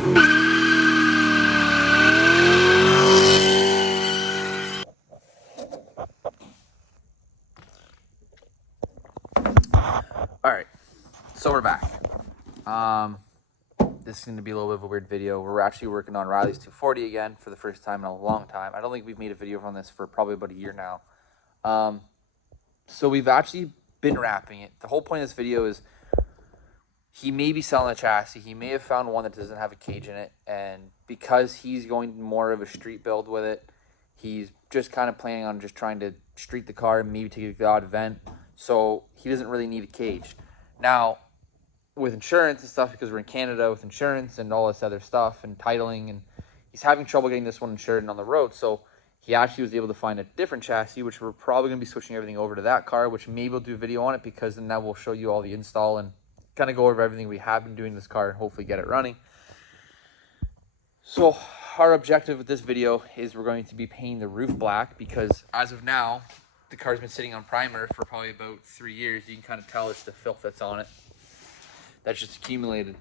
All right, so we're back. This is going to be a little bit of a weird video. We're actually working on Riley's 240 again for the first time in a long time. I don't think we've made a video on this for probably about a year now. So we've actually been wrapping it. The whole point of this video is he may be selling a chassis. He may have found one that doesn't have a cage in it, and because he's going more of a street build with it, he's just kind of planning on just trying to street the car and maybe take the odd event. So he doesn't really need a cage. Now, with insurance and stuff, because we're in Canada with insurance and all this other stuff and titling, and he's having trouble getting this one insured and on the road. So he actually was able to find a different chassis, which we're probably going to be switching everything over to that car, which maybe we'll do a video on it, because then that will show you all the install and kind of go over everything we have been doing this car and hopefully get it running. So our objective with this video is we're going to be painting the roof black, because as of now, the car's been sitting on primer for probably about 3 years. You can kind of tell it's the filth that's on it that's just accumulated.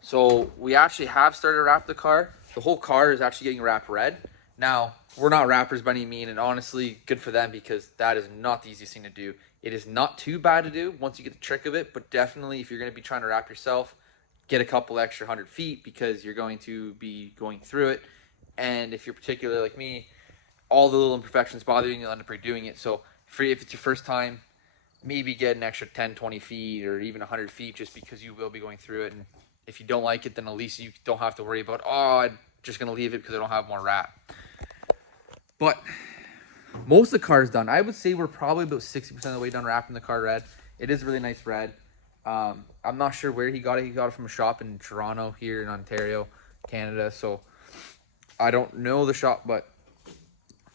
So we actually have started to wrap the car. The whole car is actually getting wrapped red. Now, we're not wrappers by any means, and honestly, good for them, because that is not the easiest thing to do. It is not too bad to do once you get the trick of it, but definitely if you're going to be trying to wrap yourself, get a couple extra 100 feet, because you're going to be going through it. And if you're particularly like me, all the little imperfections bother you, and you'll end up redoing it. So if it's your first time, maybe get an extra 10, 20 feet or even 100 feet, just because you will be going through it. And if you don't like it, then at least you don't have to worry about, oh, I'm just going to leave it because I don't have more wrap. But most of the car is done. I would say we're probably about 60% of the way done wrapping the car red. It is a really nice red. I'm not sure where he got it. He got it from a shop in Toronto here in Ontario, Canada. So I don't know the shop, but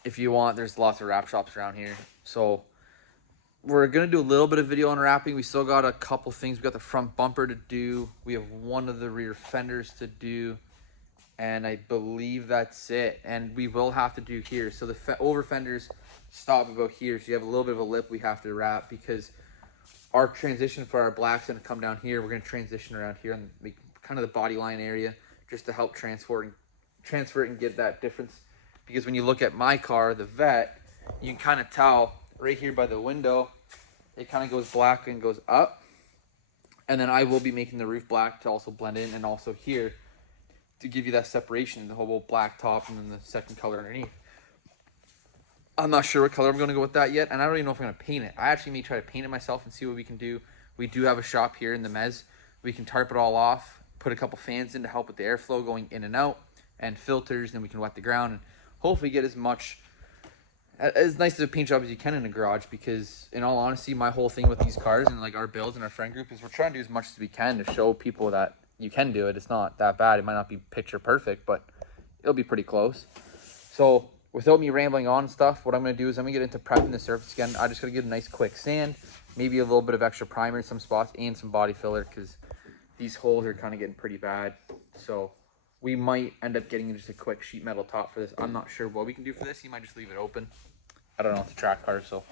if you want, there's lots of wrap shops around here. So we're going to do a little bit of video on wrapping. We still got a couple things. We got the front bumper to do. We have one of the rear fenders to do. And I believe that's it. And we will have to do here. So the over fenders stop about here. So you have a little bit of a lip we have to wrap, because our transition for our black's going to come down here. We're going to transition around here and make kind of the body line area, just to help transfer it and get that difference. Because when you look at my car, the Vet, you can kind of tell right here by the window, it kind of goes black and goes up. And then I will be making the roof black to also blend in, and also here to give you that separation, the whole black top and then the second color underneath. I'm not sure what color I'm going to go with that yet, and I don't even know if I'm going to paint it. I actually may try to paint it myself and see what we can do. We do have a shop here in the Mez. We can tarp it all off, put a couple fans in to help with the airflow going in and out, and filters, then we can wet the ground and hopefully get as nice as a paint job as you can in a garage. Because in all honesty, my whole thing with these cars and like our builds and our friend group is we're trying to do as much as we can to show people that you can do it. It's not that bad. It might not be picture perfect, but it'll be pretty close. So without me rambling on and stuff, what I'm going to do is I'm going to get into prepping the surface again. I just got to get a nice quick sand, maybe a little bit of extra primer in some spots, and some body filler, because these holes are kind of getting pretty bad. So we might end up getting just a quick sheet metal top for this. I'm not sure what we can do for this. He might just leave it open. I don't know. It's a track car, so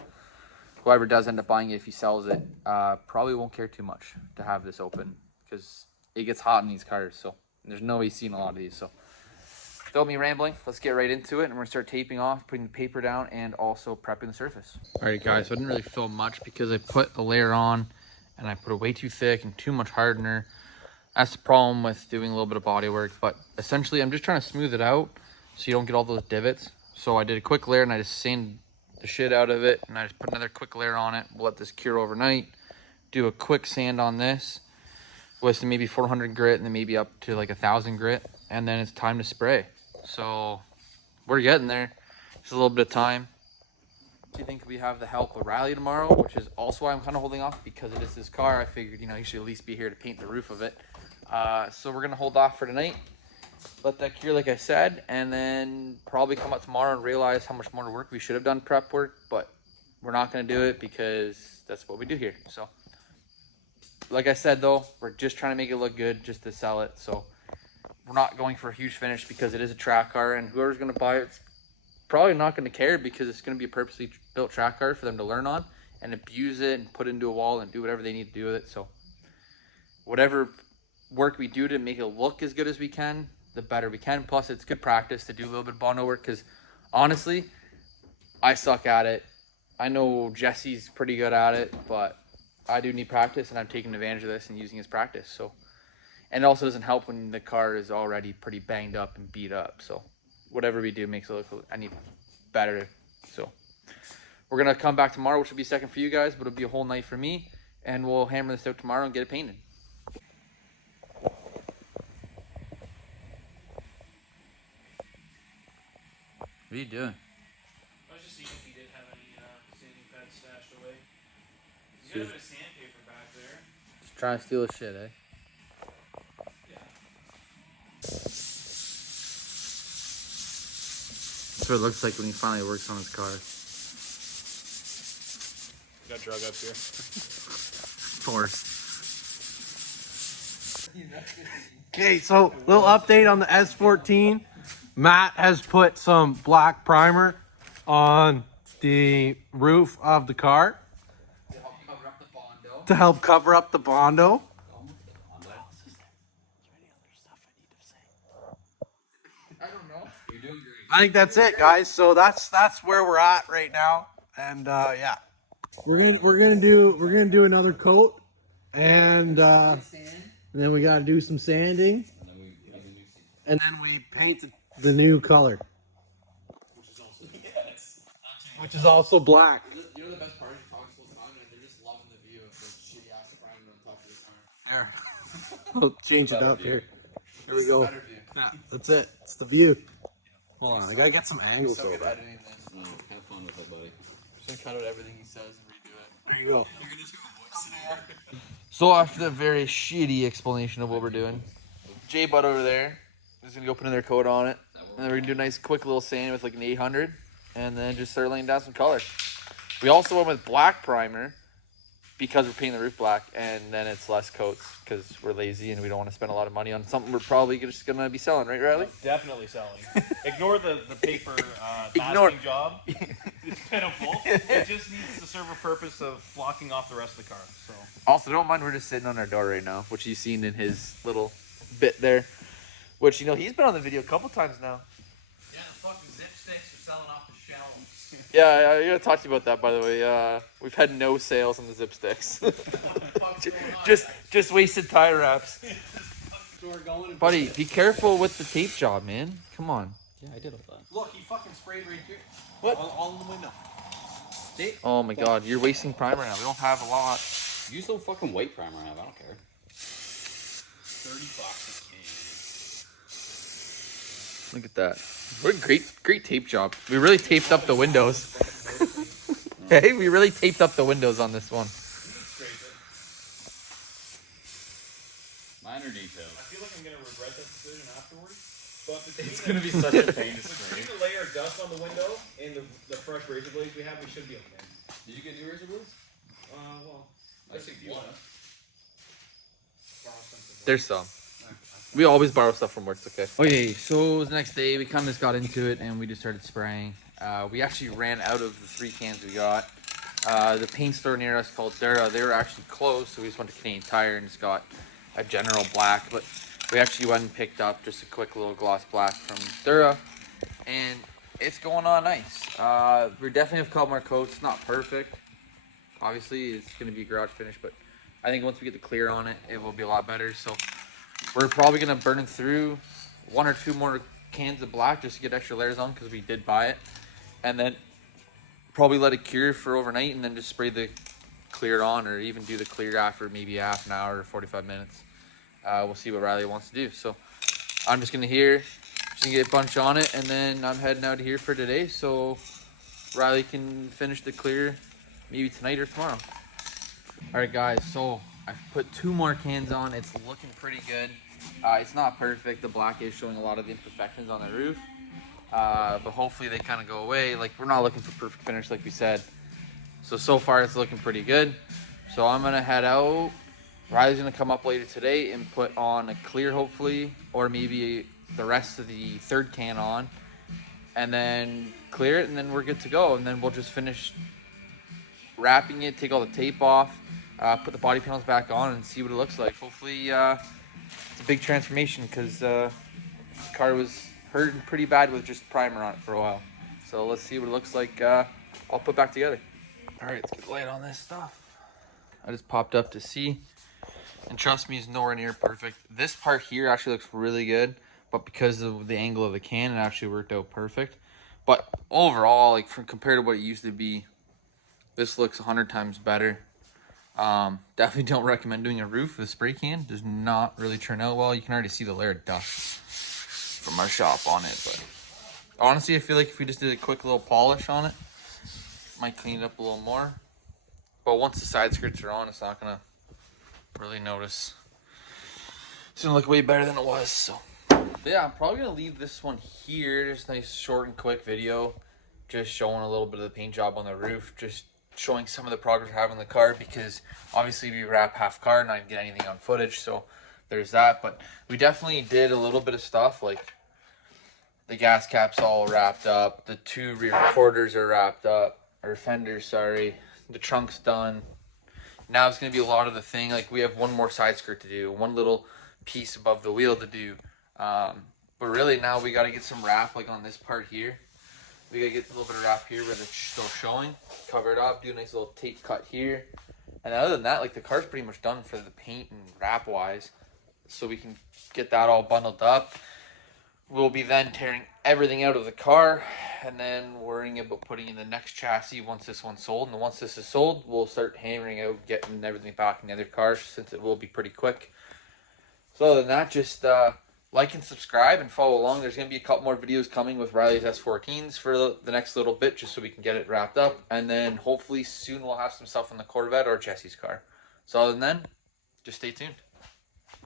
whoever does end up buying it, if he sells it, probably won't care too much to have this open, because it gets hot in these cars. So there's no AC in a lot of these. So without me rambling, let's get right into it, and we're gonna start taping off, putting the paper down, and also prepping the surface. All right, guys, so I didn't really film much because I put a layer on and I put it way too thick and too much hardener. That's the problem with doing a little bit of body work, but essentially I'm just trying to smooth it out so you don't get all those divots. So I did a quick layer and I just sanded the shit out of it, and I just put another quick layer on it. We'll let this cure overnight, do a quick sand on this with some maybe 400 grit, and then maybe up to like 1,000 grit, and then it's time to spray. So we're getting there. Just a little bit of time. I think we have the help of Riley tomorrow, which is also why I'm kind of holding off, because it is his car. I figured, you should at least be here to paint the roof of it. So we're gonna hold off for tonight, let that cure like I said, and then probably come up tomorrow and realize how much more work we should have done prep work, but we're not gonna do it because that's what we do here. So like I said though, we're just trying to make it look good just to sell it. So we're not going for a huge finish because it is a track car, and whoever's going to buy it's probably not going to care, because it's going to be a purposely built track car for them to learn on and abuse it and put it into a wall and do whatever they need to do with it. So whatever work we do to make it look as good as we can, the better we can. Plus, it's good practice to do a little bit of Bondo work because honestly, I suck at it. I know Jesse's pretty good at it, but I do need practice, and I'm taking advantage of this and using his practice. So, and it also doesn't help when the car is already pretty banged up and beat up. So, whatever we do makes it look any better. So, we're gonna come back tomorrow, which will be second for you guys, but it'll be a whole night for me, and we'll hammer this out tomorrow and get it painted. What are you doing? I was just seeing if he did have any sanding pads stashed away. He's got a bit of sandpaper back there. Just trying to steal his shit, eh? Yeah. That's what it looks like when he finally works on his car. Got drug up here. Of course. Okay, so little update on the S14. Matt has put some black primer on the roof of the car to help cover up the Bondo. I don't know. You're doing great. I think that's it, guys. So that's where we're at right now, and yeah, we're gonna do another coat, and then we gotta do some sanding, and then we paint the new color, which is also black. You know the best part is talking so long and they're just loving the view of the shitty ass primer on top of the car. There. We'll change it up here. Here we go. Better view. Yeah, that's it. It's the view. Hold on, I gotta get some angles So good over. editing this. Have fun with it, buddy. Just gonna cut out everything he says and redo it. There you go. You're gonna do a voice in there. So after the very shitty explanation of what we're doing, Jay Butt over there is gonna go put another coat on it, and then we're gonna do a nice quick little sand with like an 800, and then just start laying down some color. We also went with black primer because we're painting the roof black, and then it's less coats because we're lazy and we don't want to spend a lot of money on something we're probably just gonna be selling, right, Riley? Definitely selling. Ignore the paper Ignore- masking job. It's pitiful. It just needs to serve a purpose of blocking off the rest of the car. So Also, don't mind we're just sitting on our door right now, which you've seen in his little bit there. Which, you know, he's been on the video a couple times now. Yeah, the fucking zip sticks are selling off the shelves. Yeah, I gotta talk to you about that, by the way. We've had no sales on the zip sticks. just wasted tire wraps. Buddy, be careful with the tape job, man. Come on. Yeah, I did all that. look, he fucking sprayed right here. What? All in the window. Oh my god, you're wasting primer now. We don't have a lot. Use some fucking white primer I have, I don't care. $30 a can. Look at that. What a great tape job. We really taped up the windows. Hey, we really taped up the windows on this one. Minor details. I feel like I'm gonna regret that decision afterwards. But It's gonna be such a pain to spray. between the layer of dust on the window and the fresh razor blades we have, we should be okay. Did you get new razor blades? Well, I see one. There's some. We always borrow stuff from work, it's okay. Okay, so it was the next day. We kind of just got into it and we just started spraying. We actually ran out of the 3 cans we got. The paint store near us called Dura, they were actually closed, so we just went to Canadian Tire and just got a general black. But we actually went and picked up just a quick little gloss black from Dura, and it's going on nice. We definitely have a couple more coats. Not perfect. Obviously, it's going to be garage finish, but I think once we get the clear on it, it will be a lot better. So we're probably going to burn through 1 or 2 more cans of black just to get extra layers on because we did buy it. And then probably let it cure for overnight and then just spray the clear on, or even do the clear after maybe half an hour or 45 minutes. We'll see what Riley wants to do. So I'm just going to get a bunch on it, and then I'm heading out of here for today so Riley can finish the clear maybe tonight or tomorrow. All right, guys, so I've put 2 more cans on. It's looking pretty good. It's not perfect. The black is showing a lot of the imperfections on the roof, but hopefully they kind of go away. Like, we're not looking for perfect finish like we said. So far it's looking pretty good. So I'm gonna head out. Riley's gonna come up later today and put on a clear, hopefully, or maybe the rest of the 3rd can on, and then clear it, and then we're good to go. And then we'll just finish wrapping it, take all the tape off, put the body panels back on, and see what it looks like. Hopefully it's a big transformation because the car was hurting pretty bad with just primer on it for a while. So let's see what it looks like all put back together. All right, let's get the light on this stuff. I just popped up to see, and trust me, it's nowhere near perfect. This part here actually looks really good, but because of the angle of the can, it actually worked out perfect. But overall, like compared to what it used to be, this looks 100 times better. Definitely don't recommend doing a roof with a spray can. Does not really turn out well. You can already see the layer of dust from our shop on it. But honestly, I feel like if we just did a quick little polish on it, might clean it up a little more. But once the side skirts are on, it's not gonna really notice. It's gonna look way better than it was. So yeah, I'm probably gonna leave this one here. Just a nice short and quick video, just showing a little bit of the paint job on the roof, just showing some of the progress we're having in the car, because obviously we wrap half car and I didn't get anything on footage, so there's that. But we definitely did a little bit of stuff, like the gas cap's all wrapped up, the 2 rear quarters are wrapped up, or fenders, sorry, the trunk's done. Now it's going to be a lot of the thing, like we have one more side skirt to do, one little piece above the wheel to do, but really now we got to get some wrap like on this part here. We gotta get a little bit of wrap here where it's still showing, cover it up, do a nice little tape cut here. And other than that, like the car's pretty much done for the paint and wrap wise. So we can get that all bundled up. We'll be then tearing everything out of the car and then worrying about putting in the next chassis once this one's sold. And once this is sold, we'll start hammering out getting everything back in the other cars, since it will be pretty quick. So other than that, just like and subscribe and follow along. There's going to be a couple more videos coming with Riley's S14s for the next little bit, just so we can get it wrapped up. And then hopefully soon we'll have some stuff on the Corvette or Jesse's car. So other than then, just stay tuned.